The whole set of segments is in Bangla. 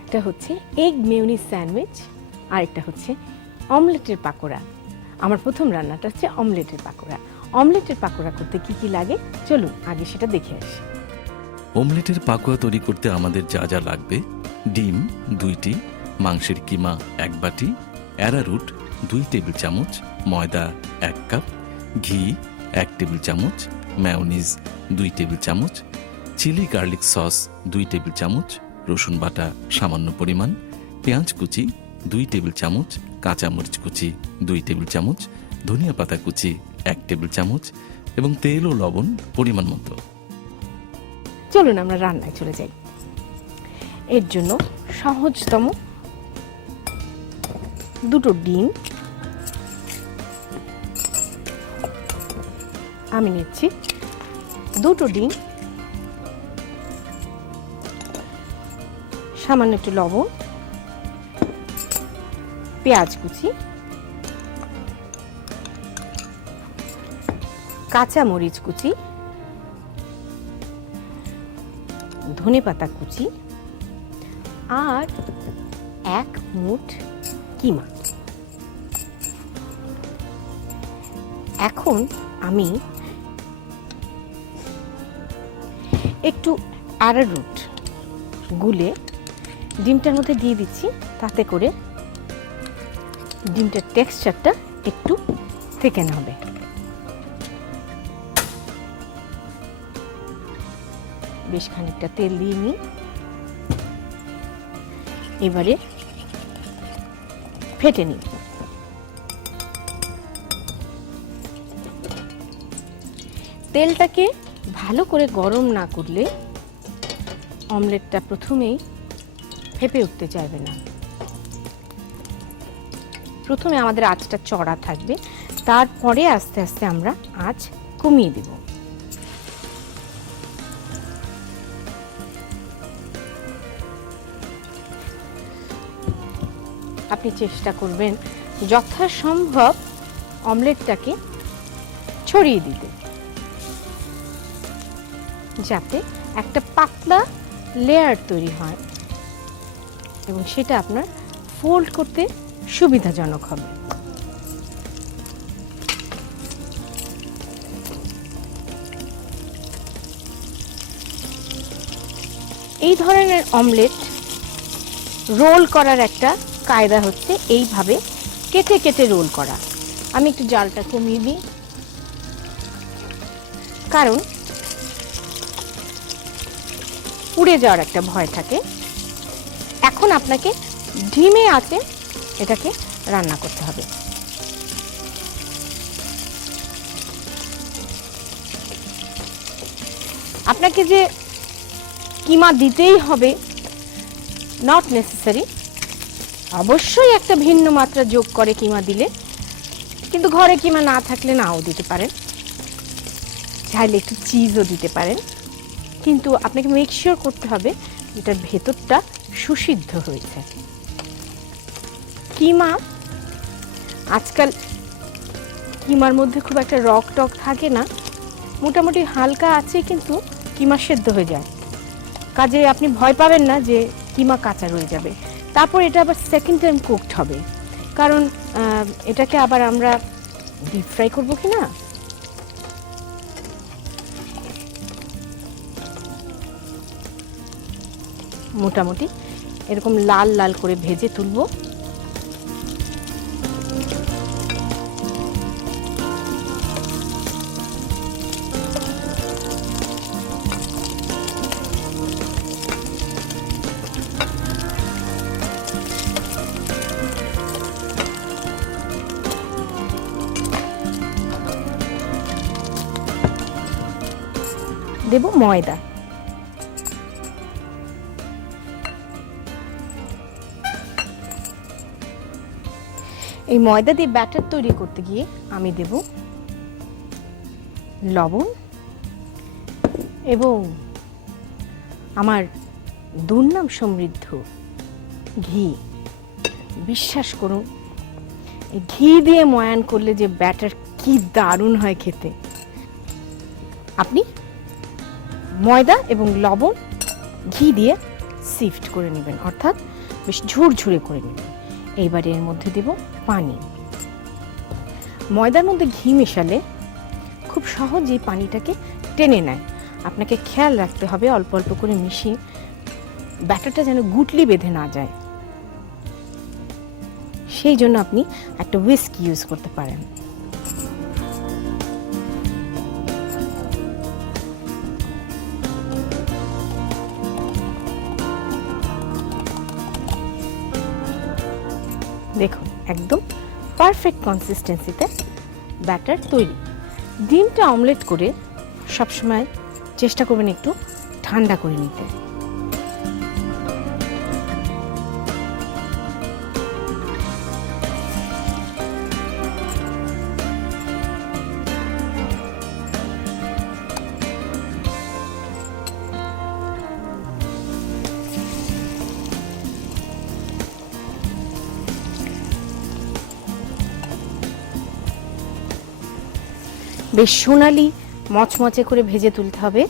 একটা হচ্ছে এগ মেয়োনিজ স্যান্ডউইচ আর একটা হচ্ছে অমলেটের পাকোড়া। আমার প্রথম রান্নাটা হচ্ছে অমলেটের পাকোড়া। অমলেটের পাকোড়া করতে কি কি লাগে চলুন আগে সেটা দেখে আসি। অমলেটের পাকোড়া তৈরি করতে আমাদের যা যা লাগবে: ডিম 2টি, মাংসের কিমা 1 বাটি, অ্যারারুট 2 টেবিল চামচ, ময়দা 1 কাপ, ঘি 1 টেবিল চামচ, মেয়োনিজ 2 টেবিল চামচ, চিলি গার্লিক সস 2 টেবিল চামচ, রসুন বাটা সামান্য পরিমাণ, পেঁয়াজ কুচি 2 টেবিল চামচ, কাঁচামরিচ কুচি 2 টেবিল চামচ, ধনিয়া পাতা কুচি 1 টেবিল চামচ এবং তেল ও লবণ পরিমাণ মতো। চলুন আমরা রান্নায় চলে যাই। এর জন্য সহজতম 2টো ডিম আমি নিচ্ছি। 2টো ডিম, সামান্য একটু লবণ, পেঁয়াজ কুচি, কাঁচা মরিচ কুচি, ধনেপাতা কুচি আর 1 মুঠ কিমা। এখন আমি একটু অ্যারারুট গুলে ডিমটার মধ্যে দিয়ে দিচ্ছি, তাতে করে ডিমটার টেক্সচারটা একটু থেকেন হবে। বেশ খানিকটা তেল দিয়ে নিই। এবারে ফেটে নিই। তেলটাকে ভালো করে গরম না করলে অমলেটটা প্রথমেই ফেপে উঠতে চাইবে না। প্রথমে আমাদের আঁচটা চড়া থাকবে, তারপরে আস্তে আস্তে আমরা আঁচ কমিয়ে দেব। আপনি চেষ্টা করবেন যথাসম্ভব অমলেটটাকে ছড়িয়ে দিতে, যাতে একটা পাতলা লেয়ার তৈরি হয় এবং সেটা আপনার ফোল্ড করতে সুবিধাজনক হবে। এই ধরনের অমলেট রোল করার একটা কায়দা হচ্ছে এইভাবে কেটে কেটে রোল করা। আমি একটু জালটা কমিয়ে দিই, কারণ পুড়ে যাওয়ার একটা ভয় থাকে। এখন আপনাকে ধিমে আঁচে এটাকে রান্না করতে হবে। আপনাকে যে কিমা দিতেই হবে নট নেসেসারি, অবশ্যই একটা ভিন্ন মাত্রা যোগ করে কিমা দিলে, কিন্তু ঘরে কিমা না থাকলে নাও দিতে পারেন, চাইলে একটু চিজও দিতে পারেন, কিন্তু আপনাকে মেক শিওর করতে হবে এটার ভেতরটা সুসিদ্ধ হয়েছে। কিমা আজকাল কিমার মধ্যে খুব একটা রক টক থাকে না, মোটামুটি হালকা আছে, কিন্তু কিমা সেদ্ধ হয়ে যায়। কাজে আপনি ভয় পাবেন না যে কিমা কাঁচা রয়ে যাবে। তারপর এটা আবার সেকেন্ড টাইম কুকড হবে, কারণ এটাকে আবার আমরা ডিপ ফ্রাই করবো কি না। মোটামুটি এরকম লাল লাল করে ভেজে তুলবো। দেব ময়দা। এই ময়দা দিয়ে ব্যাটার তৈরি করতে গিয়ে আমি দেব লবণ এবং আমার দুর্নাম সমৃদ্ধ ঘি। বিশ্বাস করুন, ঘি দিয়ে ময়ান করলে যে ব্যাটার কি দারুণ হয় খেতে। আপনি ময়দা এবং লবণ ঘি দিয়ে সিফট করে নেবেন, অর্থাৎ বেশ ঝুরঝুরে করে নেবেন। এইবার এর মধ্যে দেব পানি। ময়দার মধ্যে ঘি মেশালে খুব সহজেই পানিটাকে টেনে নেয়। আপনাকে খেয়াল রাখতে হবে অল্প অল্প করে মিশিয়ে ব্যাটারটা যেন গুটলি বেঁধে না যায়, সেই জন্য আপনি একটা হুইস্ক ইউজ করতে পারেন। দেখুন একদম পারফেক্ট কনসিস্টেন্সিতে ব্যাটার তৈরি। ডিমটা অমলেট করে সবসময় চেষ্টা করবেন একটু ঠান্ডা করে নিতে। বেশ সোনালি মচমচে করে ভেজে তুলতে হবে।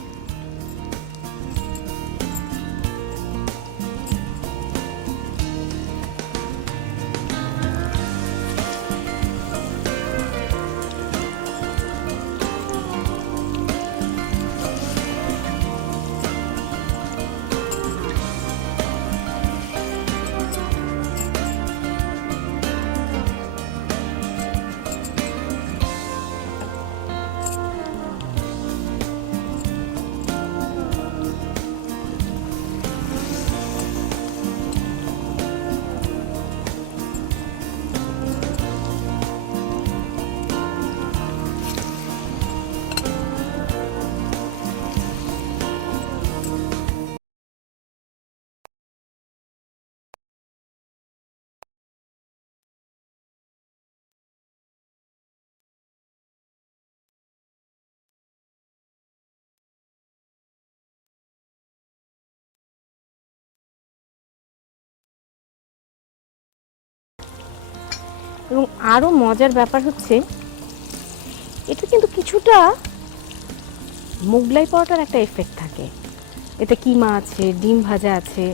এবং আরও মজার ব্যাপার হচ্ছে এটা কিন্তু কিছুটা মোগলাই পরোটার একটা এফেক্ট থাকে। এতে কিমা আছে, ডিম ভাজা আছে।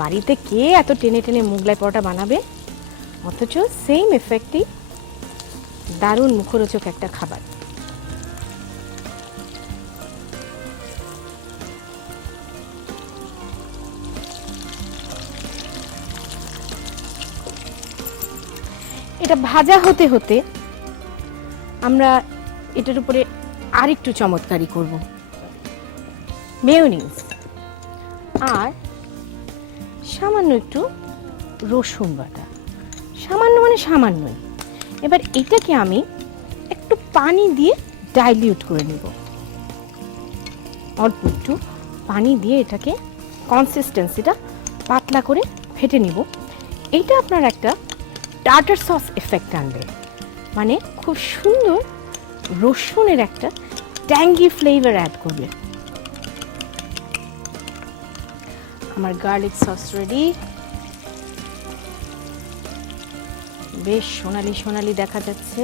বাড়িতে কে এত টেনে টেনে মোগলাই পরোটা বানাবে, অথচ সেম এফেক্টই দারুণ মুখরোচক একটা খাবার। এটা ভাজা হতে হতে আমরা এটার উপরে আরেকটু চমৎকারি করব, মেয়োনিজ আর সামান্য একটু রসুন বাটা। সামান্য মানে সামান্যই। এবার এটাকে আমি একটু পানি দিয়ে ডাইলিউট করে নেব। অল্প একটু পানি দিয়ে এটাকে কনসিস্টেন্সিটা পাতলা করে ফেটে নিব। এইটা আপনার একটা টার্টার সস এফেক্ট আনবে, মানে খুব সুন্দর রসুনের একটা ট্যাঙ্গি ফ্লেভার অ্যাড করবে। আমার গার্লিক সস রেডি। বেশ সোনালি সোনালি দেখা যাচ্ছে।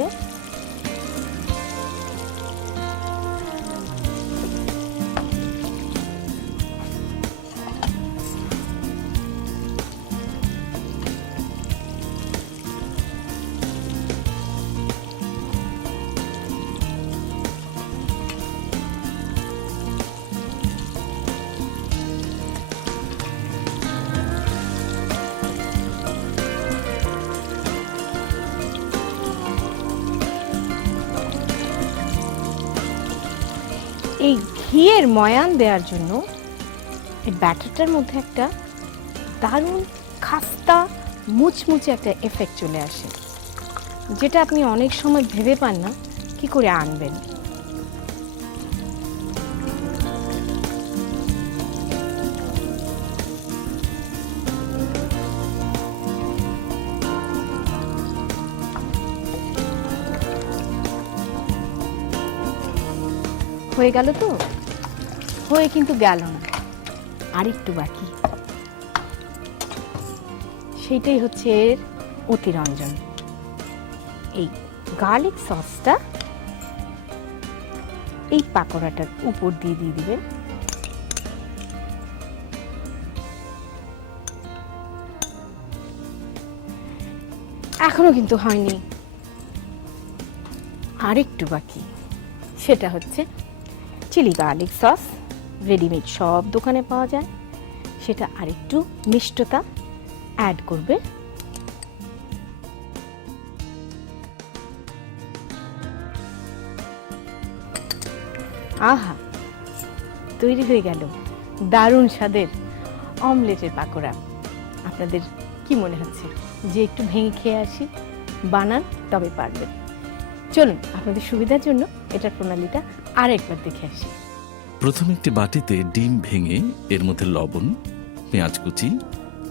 এই ঘিয়ের ময়ান দেওয়ার জন্য এই ব্যাটারটার মধ্যে একটা দারুণ খাস্তা মুচমুচে একটা এফেক্ট চলে আসে, যেটা আপনি অনেক সময় ভেবে পান না কি করে আনবেন। হয়ে গেল তো? হয়ে কিন্তু গেল না, আরেকটু বাকি। সেইটাই হচ্ছে এর অতিরঞ্জন। এই গার্লিক সসটা এই পাকোড়াটার উপর দিয়ে দিবেন। এখনো কিন্তু হয়নি, আরেকটু বাকি। সেটা হচ্ছে চিলি গার্লিক সস। রেডিমেড সব দোকানে পাওয়া যায়। সেটা আরেকটু মিষ্টতা অ্যাড করবে। আহা, তৈরি হয়ে গেল দারুণ স্বাদের অমলেটের পাকোড়া। আপনাদের কি মনে হচ্ছে যে একটু ভেঙে খেয়ে আসি? বানান, তবে পারবেন। চলুন আপনাদের সুবিধার জন্য এটার প্রণালীটা আরেকবার দেখে আসি। প্রথমে একটি বাটিতে ডিম ভেঙে এর মধ্যে লবণ, পেঁয়াজ কুচি,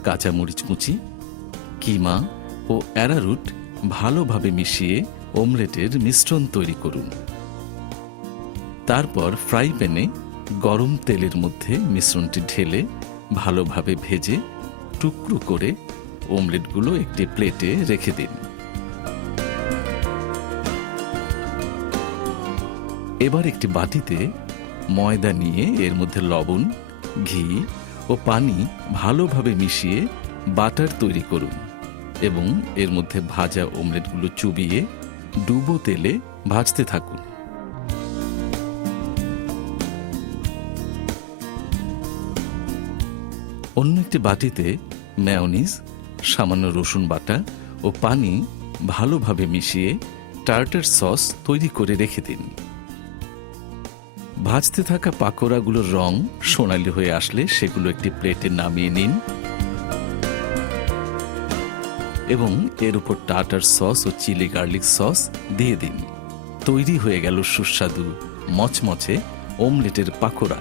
কাঁচামরিচ কুচি, কিমা ও অ্যারারুট ভালোভাবে মিশিয়ে অমলেটের মিশ্রণ তৈরি করুন। তারপর ফ্রাই প্যানে গরম তেলের মধ্যে মিশ্রণটি ঢেলে ভালোভাবে ভেজে টুকরো করে অমলেটগুলো একটি প্লেটে রেখে দিন। এবার একটি বাটিতে ময়দা নিয়ে এর মধ্যে লবণ, ঘি ও পানি ভালোভাবে মিশিয়ে বাটার তৈরি করুন এবং এর মধ্যে ভাজা অমলেটগুলো চুবিয়ে ডুবো তেলে ভাজতে থাকুন। অন্য একটি বাটিতে মেয়োনিজ, সামান্য রসুন বাটা ও পানি ভালোভাবে মিশিয়ে টার্টার সস তৈরি করে রেখে দিন। ভাজতে থাকা পাকোড়াগুলোর রং সোনালি হয়ে আসলে সেগুলো একটি প্লেটে নামিয়ে নিন এবং এর উপর টার্টার সস ও চিলি গার্লিক সস দিয়ে দিন। তৈরি হয়ে গেল সুস্বাদু মচমচে অমলেটের পাকোড়া।